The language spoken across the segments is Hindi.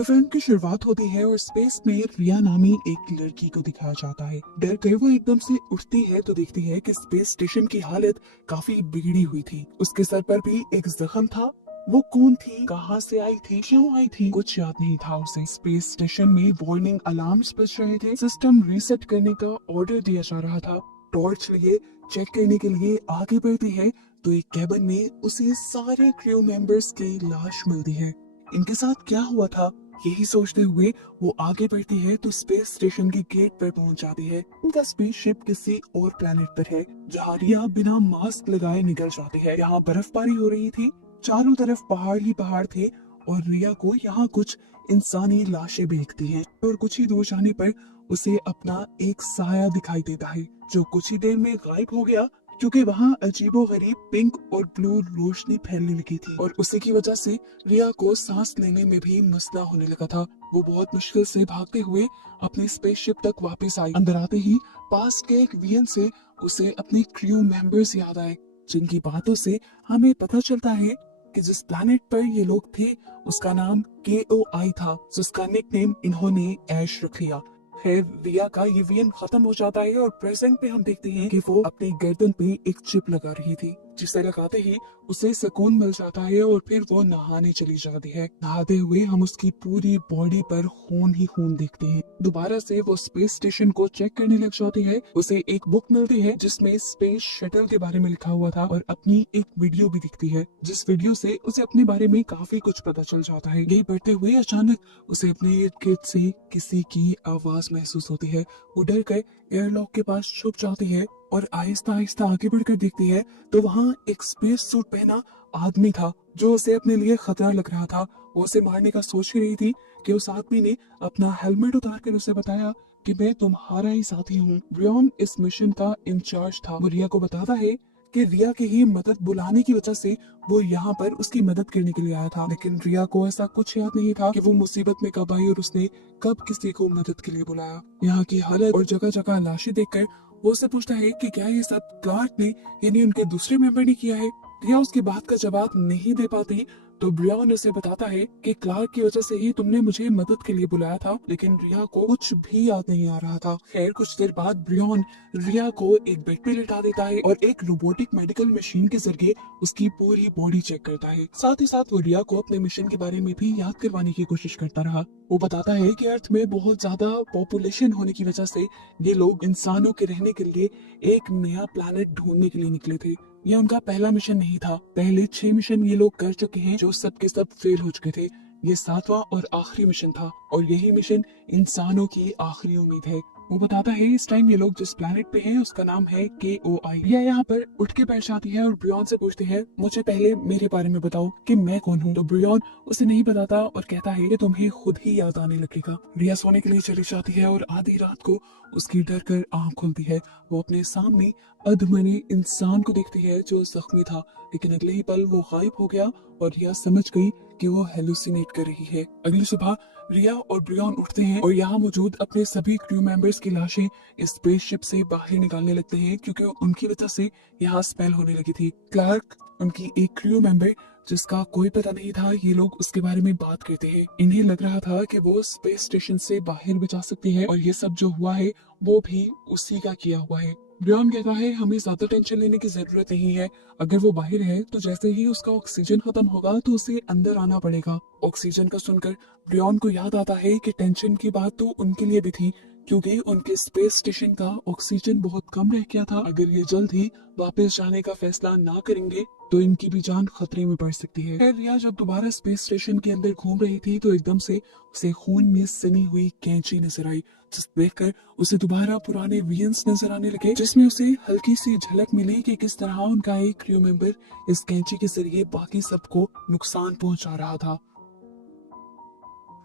तो फिल्म की शुरुआत होती है और स्पेस में रिया नामी एक लड़की को दिखाया जाता है। डर कर वो एकदम से उठती है तो देखती है कि स्पेस स्टेशन की हालत काफी बिगड़ी हुई थी। उसके सर पर भी एक जख्म था। वो कौन थी, कहाँ से आई थी, क्यों आई थी, कुछ याद नहीं था उसे। स्पेस स्टेशन में वार्निंग अलार्म्स बज रहे थे, सिस्टम रीसेट करने का ऑर्डर दिया जा रहा था। टॉर्च लिए चेक करने के लिए आगे बढ़ती है तो एक कैबिन में उसे सारे क्रू मेंबर्स की लाश मिलती है। इनके साथ क्या हुआ था, यही सोचते हुए वो आगे बढ़ती है तो स्पेस स्टेशन की गेट पर पहुंच जाती है। उनका स्पेसशिप किसी और प्लेनेट पर है जहाँ रिया बिना मास्क लगाए निकल जाती है। यहाँ बर्फबारी हो रही थी, चारों तरफ पहाड़ ही पहाड़ थे और रिया को यहाँ कुछ इंसानी लाशें भी दिखती हैं और कुछ ही दूर जाने पर उसे अपना एक साया दिखाई देता है जो कुछ ही देर में गायब हो गया क्योंकि वहाँ अजीबोगरीब पिंक और ब्लू रोशनी फैलने लगी थी और उसी की वजह से रिया को सांस लेने में भी मसला होने लगा था। वो बहुत मुश्किल से भागते हुए अपने स्पेसशिप तक वापस आई। अंदर आते ही पास के एक वीएन से उसे अपने क्रू मेंबर्स याद आए जिनकी बातों से हमें पता चलता है कि जिस प्लैनेट पर ये लोग थे उसका नाम KOI था, जिसका निकनेम इन्होंने ऐश रख लिया। खैर रिया का ये वीएन खत्म हो जाता है और प्रेजेंट पे हम देखते हैं कि वो अपनी गर्दन पे एक चिप लगा रही थी जिसे लगाते ही उसे सुकून मिल जाता है और फिर वो नहाने चली जाती है। नहाते हुए हम उसकी पूरी बॉडी पर खून ही खून देखते हैं। दोबारा से वो स्पेस स्टेशन को चेक करने लग जाती है। उसे एक बुक मिलती है जिसमें स्पेस शटल के बारे में लिखा हुआ था और अपनी एक वीडियो भी दिखती है जिस वीडियो से उसे अपने बारे में काफी कुछ पता चल जाता है। यही बढ़ते हुए अचानक उसे अपने इर्द गिर्द से किसी की आवाज महसूस होती है। वो डर कर एयरलॉक के पास छुप जाती है और आहिस्ता आहिस्ता आगे बढ़कर देखती है तो वहाँ एक स्पेस सूट पहना आदमी था जो उसे अपने लिए खतरा लग रहा था। वो उसे मारने का सोच ही रही थी कि उस आदमी ने अपना हेलमेट उतार कर उसे बताया कि मैं तुम्हारा ही साथी हूँ। ब्रियन इस मिशन का इंचार्ज था। वो रिया को बताता है कि रिया की ही मदद बुलाने की वजह से वो यहाँ पर उसकी मदद करने के लिए आया था, लेकिन रिया को ऐसा कुछ याद नहीं था कि वो मुसीबत में कब आई और उसने कब किसी को मदद के लिए बुलाया। यहाँ की हालत और जगह जगह लाशें देखकर वो उससे पूछता है कि क्या ये सब क्लार्क ने यानी उनके दूसरे मेंबर ने किया है। रिया उसकी बात का जवाब नहीं दे पाती तो ब्रियन उसे बताता है कि क्लार्क की वजह से ही तुमने मुझे मदद के लिए बुलाया था, लेकिन रिया को कुछ भी याद नहीं आ रहा था। खैर कुछ देर बाद ब्रियन रिया को एक बेड पे लिटा देता है और एक रोबोटिक मेडिकल मशीन के जरिए उसकी पूरी बॉडी चेक करता है। साथ ही साथ वो रिया को अपने मिशन के बारे में भी याद करवाने की कोशिश करता रहा। वो बताता है कि अर्थ में बहुत ज्यादा पॉपुलेशन होने की वजह से ये लोग इंसानों के रहने के लिए एक नया प्लैनेट ढूंढने के लिए निकले थे। यह उनका पहला मिशन नहीं था, पहले 6 मिशन ये लोग कर चुके हैं जो सब के सब फेल हो चुके थे। ये 7वां और आखिरी मिशन था और यही मिशन इंसानों की आखिरी उम्मीद है। वो बताता है इस टाइम ये लोग जिस प्लैनेट पे हैं उसका नाम है KOI। यह यहाँ पर उठ के बैठ जाती है और ब्रियन से पूछती है मुझे पहले मेरे बारे में बताओ कि मैं कौन हूँ। तो ब्रियन उसे नहीं बताता और कहता है कि तुम्हें खुद ही याद आने लगेगा। रिया सोने के लिए चली जाती है और आधी रात को उसकी डर कर आंख खुलती है। वो अपने सामने अधमरे इंसान को देखती है जो जख्मी था, लेकिन अगले ही पल वो गायब हो गया और रिया समझ गई कि वो हेलुसिनेट कर रही है। अगली सुबह रिया और ब्रियन उठते हैं और यहाँ मौजूद अपने सभी क्रू मेंबर्स की लाशें इस स्पेसशिप से बाहर निकालने लगते हैं क्योंकि उनकी वजह से यहाँ स्पेल होने लगी थी। क्लार्क उनकी एक क्रू मेंबर जिसका कोई पता नहीं था, ये लोग उसके बारे में बात करते हैं। इन्हें लग रहा था कि वो स्पेस स्टेशन से बाहर भी जा सकती है और ये सब जो हुआ है वो भी उसी का किया हुआ है। ब्रियन कहता है हमें ज्यादा टेंशन लेने की जरूरत नहीं है, अगर वो बाहर है तो जैसे ही उसका ऑक्सीजन खत्म होगा तो उसे अंदर आना पड़ेगा। ऑक्सीजन का सुनकर ब्रियन को याद आता है कि टेंशन की बात तो उनके लिए भी थी क्योंकि उनके स्पेस स्टेशन का ऑक्सीजन बहुत कम रह गया था। अगर ये जल्द ही वापस जाने का फैसला ना करेंगे तो इनकी भी जान खतरे में पड़ सकती है। खैर रिया जब दोबारा स्पेस स्टेशन के अंदर घूम रही थी तो एकदम से उसे खून में सनी हुई कैंची नजर आई, जिस देखकर उसे दोबारा पुराने वीएंस नजर आने लगे जिसमें उसे हल्की सी झलक मिली कि किस तरह उनका एक क्रू मेंबर इस कैंची के जरिए बाकी सबको नुकसान पहुंचा रहा था।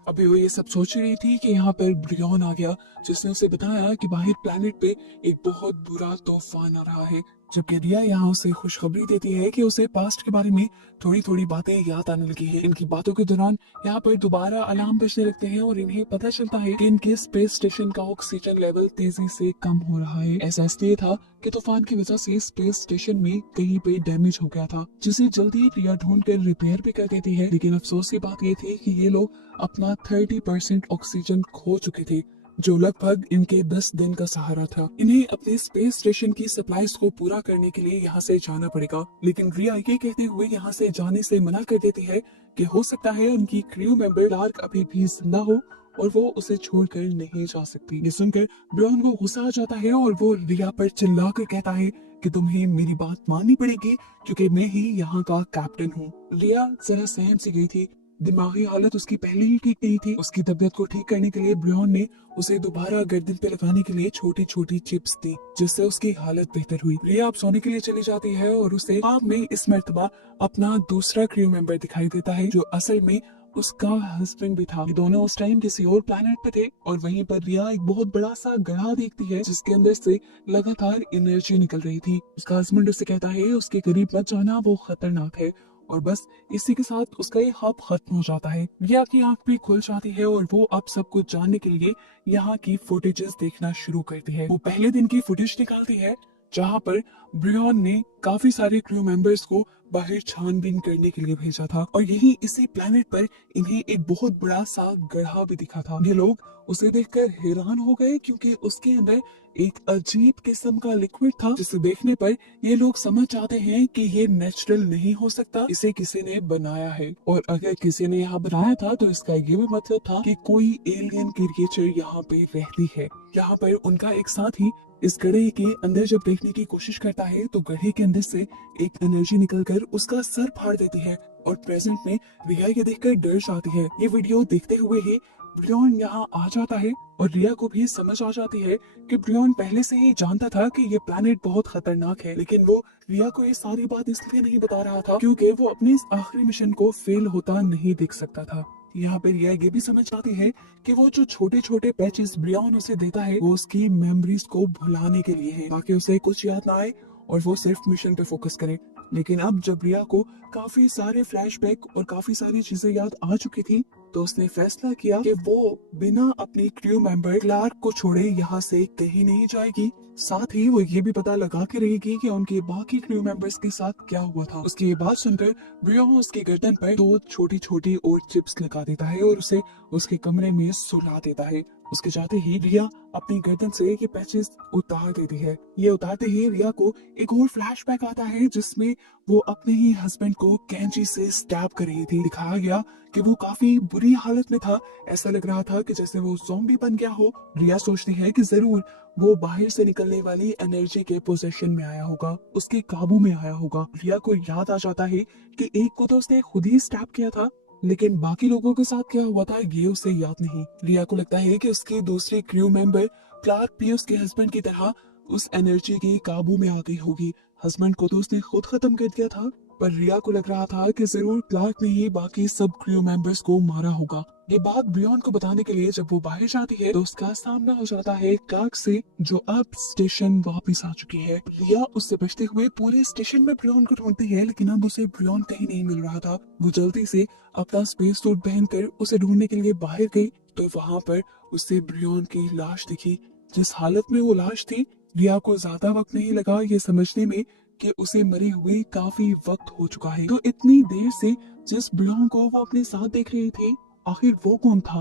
अभी वो ये सब सोच रही थी कि यहाँ पर ब्रियन आ गया जिसने उसे बताया कि बाहर प्लेनेट पे एक बहुत बुरा तूफान आ रहा है जबकि रिया यहाँ उसे खुशखबरी देती है कि उसे पास्ट के बारे में थोड़ी थोड़ी बातें याद आने लगी हैं। इनकी बातों के दौरान यहाँ पर दोबारा अलार्म बजने लगते हैं और इन्हें पता चलता है कि इनके स्पेस स्टेशन का ऑक्सीजन लेवल तेजी से कम हो रहा है। ऐसा इसलिए था कि तूफान की वजह से स्पेस स्टेशन में कहीं पे डैमेज हो गया था, जिसे जल्दी रिया ढूंढ कर रिपेयर भी कर देती है। लेकिन अफसोस की बात ये थी कि ये लोग अपना 30% ऑक्सीजन खो चुके थे, जो लगभग इनके 10 दिन का सहारा था। इन्हें अपने स्पेस स्टेशन की सप्लाईज को पूरा करने के लिए यहाँ से जाना पड़ेगा, लेकिन रिया ये कहते हुए यहाँ से जाने से मना कर देती है कि हो सकता है उनकी क्रू मेंबर क्लार्क अभी भी जिंदा हो और वो उसे छोड़कर नहीं जा सकती। ये सुनकर ब्रॉन को गुस्सा आ जाता है और वो रिया पर चिल्लाकर कहता है कि तुम्हें मेरी बात माननी पड़ेगी क्योंकि मैं ही यहाँ का कैप्टन हूँ। रिया जरा सहम सी गई थी, दिमागी हालत उसकी पहले ही ठीक नहीं थी। उसकी तबीयत को ठीक करने के लिए ब्रियन ने उसे दोबारा गर्दन पे लगाने के लिए छोटी छोटी चिप्स दी, जिससे उसकी हालत बेहतर हुई। रिया अब सोने के लिए चली जाती है और उसे ख्वाब में इस मर्तबा अपना दूसरा क्रू मेंबर दिखाई देता है, जो असल में उसका हस्बैंड भी था। ये दोनों उस टाइम किसी और प्लेनेट पे थे और वहीं पर रिया एक बहुत बड़ा सा गड्ढा देखती है जिसके अंदर से लगातार एनर्जी निकल रही थी। उसका हस्बैंड उसे कहता है उसके करीब मत जाना, वो खतरनाक है। और बस इसी के साथ उसका ये ख्वाब खत्म हो जाता है। रिया की आंख भी खुल जाती है और वो अब सब कुछ जानने के लिए यहाँ की फुटेजेस देखना शुरू करती है। वो पहले दिन की फुटेज निकालती है जहाँ पर ब्रियन ने काफी सारे क्रू मेंबर्स को बाहर छानबीन करने के लिए भेजा था और यही इसी प्लेनेट पर इन्हें एक बहुत बड़ा सा गड्ढा भी दिखा था। ये लोग उसे देखकर हैरान हो गए क्योंकि उसके अंदर एक अजीब किस्म का लिक्विड था, जिसे देखने पर ये लोग समझ जाते हैं कि ये नेचुरल नहीं हो सकता, इसे किसी ने बनाया है। और अगर किसी ने यहाँ बनाया था तो इसका ये भी मतलब था कि कोई एलियन क्रिएचर यहाँ पे रहती है। यहाँ पर उनका एक साथी इस गड्ढे के अंदर जब देखने की कोशिश करता है तो गड्ढे के अंदर से एक एनर्जी निकलकर उसका सर फाड़ देती है और प्रेजेंट में रिया ये देखकर डर जाती है। ये वीडियो देखते हुए ही ब्रियन यहाँ आ जाता है और रिया को भी समझ आ जाती है कि ब्रियन पहले से ही जानता था कि ये प्लेनेट बहुत खतरनाक है, लेकिन वो रिया को ये सारी बात इसलिए नहीं बता रहा था क्योंकि वो अपने इस आखिरी मिशन को फेल होता नहीं देख सकता था। यहाँ पे रिया ये भी समझ आती है कि वो जो छोटे छोटे पैचेस ब्रियन उसे देता है वो उसकी मेमोरीज को भुलाने के लिए है, ताकि उसे कुछ याद ना आए और वो सिर्फ मिशन पे फोकस करे। लेकिन अब जब रिया को काफी सारे फ्लैशबैक और काफी सारी चीजें याद आ चुकी थी तो उसने फैसला किया कि वो बिना अपनी क्रू मेंबर क्लार्क को छोड़े यहाँ से कहीं नहीं जाएगी। साथ ही वो ये भी पता लगा के रहेगी कि उनके बाकी क्रू मेंबर्स के साथ क्या हुआ था। उसकी ये बात सुनकर रिया उसकी गर्दन पर दो छोटी छोटी और चिप्स लगा देता है और उसे उसके कमरे में सुला देता है। उसके जाते ही रिया अपनी गर्दन से ये पैचेस उतार देती है। ये उतारते ही रिया को एक और फ्लैशबैक आता है जिसमें वो अपने ही हस्बैंड को कैंची से स्टैब कर रही थी। दिखाया गया कि वो काफी बुरी हालत में था, ऐसा लग रहा था कि जैसे वो ज़ॉम्बी बन गया हो। रिया सोचती है कि जरूर वो बाहर से निकलने वाली एनर्जी के पोजेशन में आया होगा, उसके काबू में आया होगा। रिया को याद आ जाता है कि एक को तो उसने खुद ही स्टैब किया था, लेकिन बाकी लोगों के साथ क्या हुआ था ये उसे याद नहीं। रिया को लगता है कि उसकी दूसरी क्रू मेंबर क्लार्क भी उसके हस्बैंड की तरह उस एनर्जी के काबू में आ गई होगी। हस्बैंड को तो उसने खुद खत्म कर दिया था, पर रिया को लग रहा था कि जरूर क्लार्क ने ही बाकी सब क्रू मेंबर्स को मारा होगा। ये बात ब्रियन को बताने के लिए जब वो बाहर जाती है तो उसका सामना हो जाता है क्लार्क से, जो अब स्टेशन वापस आ चुकी है। रिया उससे बचते हुए पूरे स्टेशन में ब्रियन को ढूंढती है, लेकिन अब उसे ब्रियन कहीं नहीं मिल रहा था। वो जल्दी से अपना स्पेस सूट पहनकर उसे ढूंढने के लिए बाहर गई तो वहां पर उसे ब्रियन की लाश दिखी। जिस हालत में वो लाश थी, रिया को ज्यादा वक्त नहीं लगा ये समझने में कि उसे मरे हुए काफी वक्त हो चुका है। तो इतनी देर से जिस ब्रियन को वो अपने साथ देख रही थी, आखिर वो कौन था?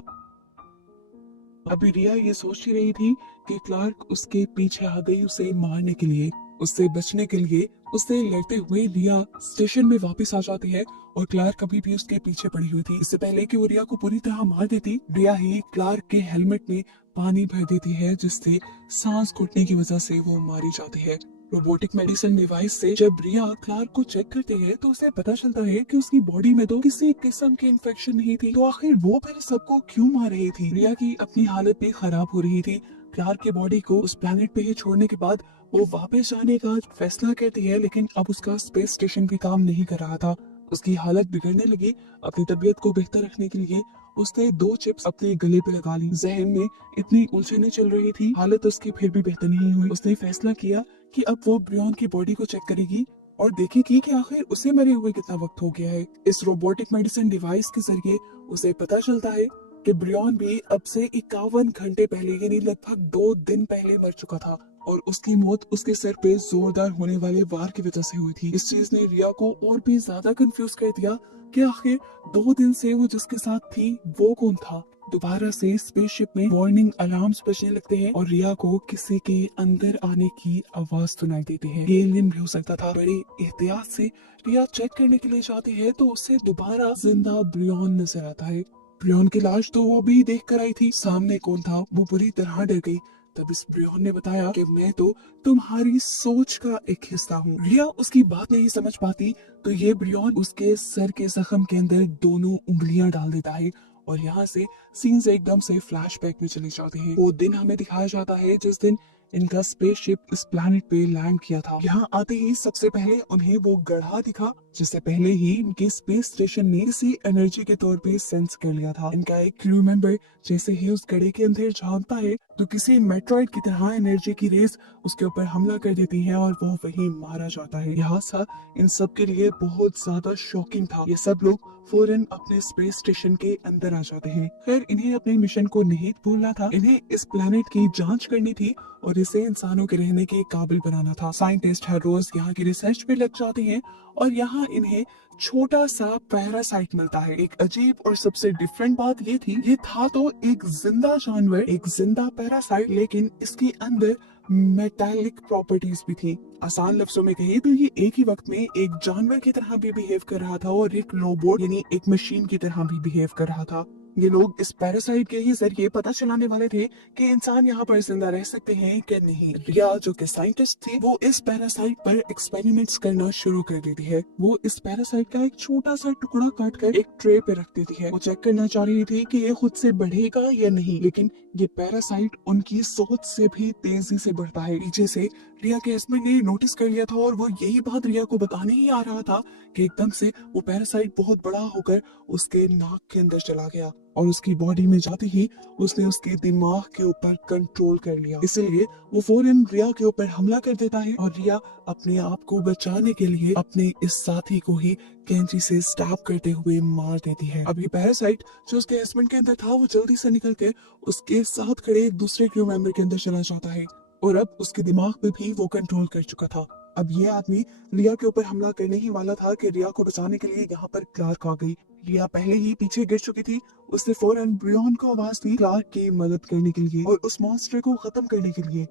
अभी रिया ये सोच ही रही थी कि क्लार्क उसके पीछे आ गई उसे मारने के लिए। उससे बचने के लिए उससे लड़ते हुए रिया स्टेशन में वापस आ जाती है और क्लार्क अभी भी उसके पीछे पड़ी हुई थी। इससे पहले कि वो रिया को पूरी तरह मार देती, रिया ही क्लार्क के हेलमेट में पानी भर देती है, जिससे सांस घुटने की वजह से वो मारी जाती है। रोबोटिक मेडिसिन डिवाइस से जब रिया क्लार्क को चेक करती है तो उसे पता चलता है कि उसकी बॉडी में तो किसी किस्म की इन्फेक्शन नहीं थी। तो आखिर वो फिर सबको क्यों मार रही थी? रिया की अपनी हालत भी खराब हो रही थी। क्लार्क की बॉडी को उस प्लेनेट पे ही छोड़ने के बाद वो वापस जाने का फैसला करती है, लेकिन अब उसका स्पेस स्टेशन भी काम नहीं कर रहा था। उसकी हालत बिगड़ने लगी। अपनी तबीयत को बेहतर रखने के लिए उसने 2 चिप्स अपने गले पे लगा ली। जहन में इतनी उलझने चल रही थी, हालत उसकी फिर भी बेहतर नहीं हुई। उसने फैसला किया कि अब वो ब्रियन की बॉडी को चेक करेगी और देखेगी कि आखिर उसे मरे हुए कितना वक्त हो गया है। इस रोबोटिक मेडिसिन डिवाइस के जरिए उसे पता चलता है कि ब्रियन भी अब से 51 घंटे पहले यानी लगभग 2 दिन पहले मर चुका था और उसकी मौत उसके सर पे जोरदार होने वाले वार की वजह से हुई थी। इस चीज ने रिया को और भी ज्यादा कंफ्यूज कर दिया कि आखिर 2 दिन से वो जिसके साथ थी वो कौन था। दोबारा से स्पेसशिप में वार्निंग अलार्म्स बजने लगते हैं और रिया को किसी के अंदर आने की आवाज सुनाई देती है। ये एलियन भी हो सकता था। बड़े एहतियात से रिया चेक करने के लिए जाती है तो उसे दोबारा जिंदा ब्रियन नजर आता है। ब्रियन की लाश तो वो भी देख कर आई थी, सामने कौन था वो बुरी तरह डर गई। तब इस ब्रियन ने बताया कि मैं तो तुम्हारी सोच का एक हिस्सा हूँ। रिया उसकी बात नहीं समझ पाती तो ये ब्रियन उसके सर के जख्म के अंदर दोनों उंगलियां डाल देता है और यहाँ से सीन्स एकदम से फ्लैशबैक में चले जाते हैं। वो दिन हमें दिखाया जाता है जिस दिन इनका स्पेसशिप इस प्लैनेट पे लैंड किया था। यहाँ आते ही सबसे पहले उन्हें वो गड्ढा दिखा जिससे पहले ही इनके स्पेस स्टेशन ने इसी एनर्जी के तौर पे सेंस कर लिया था। इनका एक क्रू मेंबर जैसे ही उस गड्ढे के अंदर झांकता है तो किसी मेट्रॉइड की तरह एनर्जी की रेस उसके ऊपर हमला कर देती है और वो वहीं मारा जाता है। यह हादसा इन सब के लिए बहुत ज्यादा शॉकिंग था। ये सब लोग फौरन अपने स्पेस स्टेशन के अंदर आ जाते हैं। खैर इन्हें अपने मिशन को नहीं भूलना था। इन्हें इस प्लेनेट की जांच करनी थी और इसे इंसानों के रहने के काबिल बनाना था। साइंटिस्ट हर रोज यहाँ की रिसर्च पे लग जाते हैं और यहाँ इन्हें छोटा सा पैरासाइट मिलता है। एक अजीब और सबसे डिफरेंट बात ये थी, ये था तो एक जिंदा जानवर, एक जिंदा पैरासाइट, लेकिन इसके अंदर मेटालिक प्रॉपर्टीज भी थी। आसान लफ्जों में कहिए तो ये एक ही वक्त में एक जानवर की तरह भी बिहेव कर रहा था और एक रोबोट यानी एक मशीन की तरह भी बिहेव कर रहा था। ये लोग इस पैरासाइट के ही जरिए पता चलाने वाले थे कि इंसान यहाँ पर जिंदा रह सकते हैं कि नहीं। रिया जो कि साइंटिस्ट थी वो इस पैरासाइट पर एक्सपेरिमेंट्स करना शुरू कर देती है। वो इस पैरासाइट का एक छोटा सा टुकड़ा काट कर एक ट्रे पे रख देती है। वो चेक करना चाह रही थी कि ये खुद से बढ़ेगा या नहीं, लेकिन ये पैरासाइट उनकी सोच से भी तेजी से बढ़ता है। पीछे से रिया के हस्बैंड ने नोटिस कर लिया था और वो यही बात रिया को बताने ही आ रहा था कि एकदम से वो पैरासाइट बहुत बड़ा होकर उसके नाक के अंदर चला गया और उसकी बॉडी में जाते ही उसने उसके दिमाग के ऊपर कंट्रोल कर लिया। इसलिए वो फौरन रिया के ऊपर हमला कर देता है और रिया अपने आप को बचाने के लिए अपने इस साथी को ही कैंची से स्टैब करते हुए मार देती है। अब ये पैरासाइट जो उसके हस्बैंड के अंदर था वो जल्दी से निकल के उसके साथ खड़े एक दूसरे क्रू मेंबर के अंदर चला जाता है और अब उसके दिमाग पे भी वो कंट्रोल कर चुका था। अब ये आदमी रिया के ऊपर हमला करने ही वाला था कि रिया को बचाने के लिए यहाँ पर क्लार्क आ गई। रिया पहले ही पीछे गिर चुकी थी। उसने फौरन ब्रियन को आवाज दी क्लार्क की मदद करने के लिए और उस मॉन्स्टर को खत्म करने के लिए।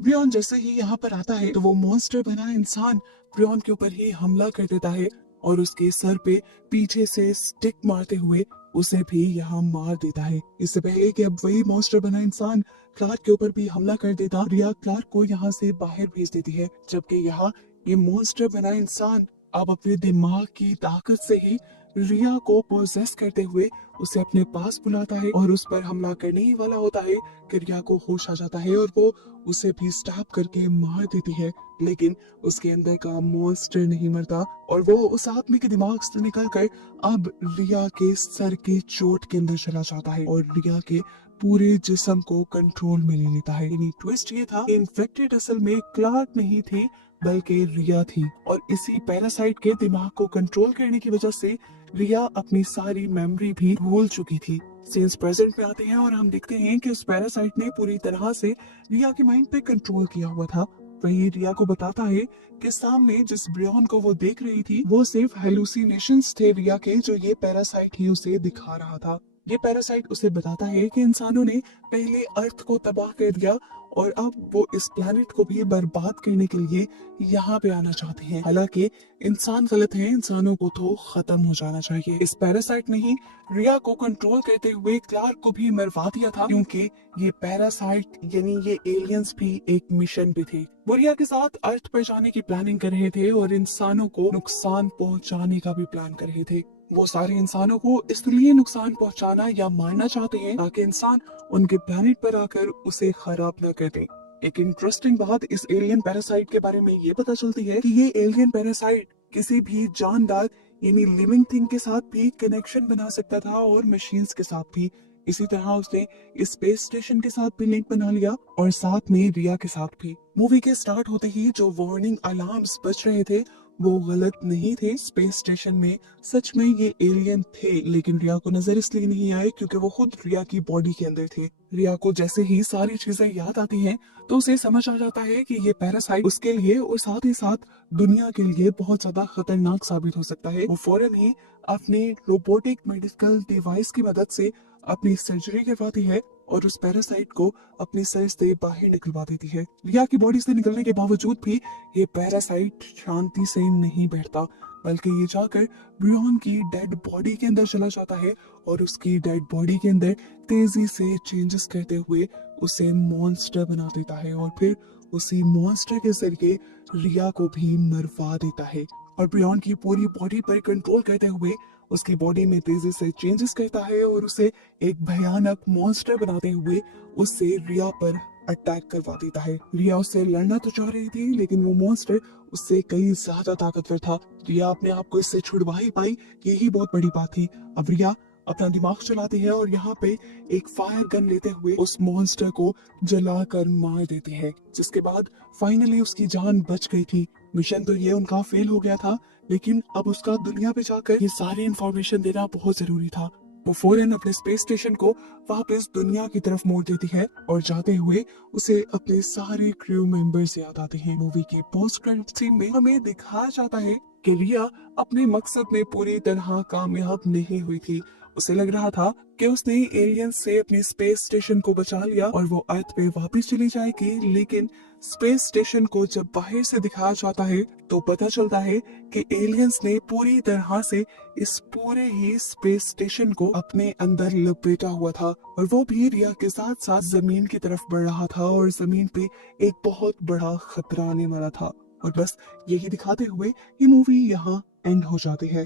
ब्रियन जैसे ही यहाँ पर आता है तो वो मॉन्स्टर बना इंसान ब्रियन के ऊपर ही हमला कर देता है और उसके सर पे पीछे से स्टिक मारते हुए उसे भी यहाँ मार देता है। इससे पहले कि अब वही मॉन्स्टर बना इंसान क्लार्क के ऊपर भी हमला कर देता, रिया क्लार्क को यहाँ से बाहर भेज देती है, जबकि यहाँ ये मॉन्स्टर बना इंसान अब अपने दिमाग की ताकत से ही रिया को पोजेस करते हुए उसे अपने पास बुलाता है और उस पर हमला करने ही वाला होता है कि रिया को होश आ जाता है और वो उसे भी स्टैब करके मार देती है। लेकिन उसके अंदर का मॉन्स्टर नहीं मरता और वो उस आदमी के दिमाग से निकल कर अब रिया के सर के चोट के अंदर चला जाता है और रिया के पूरे जिस्म को कंट्रोल में ले लेता है। यानी ट्विस्ट ये था कि इन्फेक्टेड असल में क्लार्क नहीं थी बल्कि रिया थी और इसी पैरासाइट के दिमाग को कंट्रोल करने की वजह से रिया अपनी सारी मेमोरी भी भूल चुकी थी। सीन्स प्रेजेंट में आते हैं और हम देखते हैं कि उस पैरासाइट ने पूरी तरह से रिया के माइंड पे कंट्रोल किया हुआ था। वही रिया को बताता है कि सामने जिस ब्रियन को वो देख रही थी वो सिर्फ हेलुसिनेशंस थे रिया के, जो ये पैरासाइट ही उसे दिखा रहा था। ये पैरासाइट उसे बताता है कि इंसानों ने पहले अर्थ को तबाह कर दिया और अब वो इस प्लेनेट को भी बर्बाद करने के लिए यहाँ पे आना चाहते हैं। हालांकि इंसान गलत है, इंसानों को तो खत्म हो जाना चाहिए। इस पैरासाइट ने ही रिया को कंट्रोल करते हुए क्लार्क को भी मरवा दिया था, क्योंकि ये पैरासाइट यानी ये एलियंस भी एक मिशन पे थे। वो रिया के साथ अर्थ पर जाने की प्लानिंग कर रहे थे और इंसानों को नुकसान पहुंचाने का भी प्लान कर रहे थे। वो सारे इंसानों को इसलिए नुकसान पहुंचाना या मारना चाहते हैं ताकि इंसान उनके प्लेनेट पर आकर उसे खराब न कर दे। एक इंटरेस्टिंग बात इस एलियन पैरासाइट के बारे में ये पता चलती है कि ये एलियन पैरासाइट किसी भी जानदार यानी लिविंग थिंग के साथ भी कनेक्शन बना सकता था और मशीन्स के साथ भी। इसी तरह उसने स्पेस स्टेशन के साथ भी लिंक बना लिया और साथ में रिया के साथ भी। मूवी के स्टार्ट होते ही जो वार्निंग अलार्म्स बज रहे थे वो गलत नहीं थे। स्पेस स्टेशन में सच में ये एलियन थे, लेकिन रिया को नजर इसलिए नहीं आए क्योंकि वो खुद रिया की बॉडी के अंदर थे। रिया को जैसे ही सारी चीजें याद आती हैं तो उसे समझ आ जाता है कि ये पैरासाइट उसके लिए और साथ ही साथ दुनिया के लिए बहुत ज्यादा खतरनाक साबित हो सकता है। वो फौरन ही अपने रोबोटिक मेडिकल डिवाइस की मदद से अपनी सर्जरी करवाती है और उस पैरासाइट को अपने सर से बाहर निकलवा देती है। रिया की बॉडी से निकलने के बावजूद भी ये पैरासाइट शांति से नहीं बैठता, बल्कि ये जाकर ब्रियन की डेड बॉडी के अंदर चला जाता है और उसकी डेड बॉडी के अंदर तेजी से चेंजेस करते हुए उसे मॉन्स्टर बना देता है और फिर उसी मॉन्स्टर के जरिए रिया को भी मरवा देता है और ब्रियन की पूरी बॉडी पर कंट्रोल करते हुए उसकी बॉडी में तेजी से चेंजेस करता है और उसे एक भयानक मॉन्स्टर बनाते हुए उससे रिया पर अटैक करवा देता है। रिया उससे लड़ना तो चाह रही थी, लेकिन वो मॉन्स्टर उससे कई ज्यादा ताकतवर था। रिया अपने आप को इससे छुड़वा ही पाई, यही बहुत बड़ी बात थी। अब रिया अपना दिमाग चलाती है और यहाँ पे एक फायर गन लेते हुए उस मॉन्स्टर को जलाकर मार देती है, जिसके बाद फाइनली उसकी जान बच गई थी। मिशन तो ये उनका फेल हो गया था, लेकिन अब उसका दुनिया पे जाकर ये सारी इंफॉर्मेशन देना बहुत जरूरी था। वो फौरन अपने स्पेस स्टेशन को वापस दुनिया की तरफ मोड़ देती है और जाते हुए उसे अपने सारे क्रू मेंबर्स याद आते हैं। मूवी की पोस्ट क्रेडिट सीन में हमें दिखाया जाता है कि रिया अपने मकसद में पूरी तरह कामयाब नहीं हुई थी। उसे लग रहा था कि उसने एलियंस से अपने स्पेस स्टेशन को बचा लिया और वो अर्थ पे वापस चली जाएगी, लेकिन स्पेस स्टेशन को जब बाहर से दिखाया जाता है तो पता चलता है कि एलियंस ने पूरी तरह से इस पूरे ही स्पेस स्टेशन को अपने अंदर लपेटा हुआ था और वो भी रिया के साथ साथ जमीन की तरफ बढ़ रहा था और जमीन पे एक बहुत बड़ा खतरा आने वाला था। और बस यही दिखाते हुए ये मूवी यहाँ एंड हो जाती है।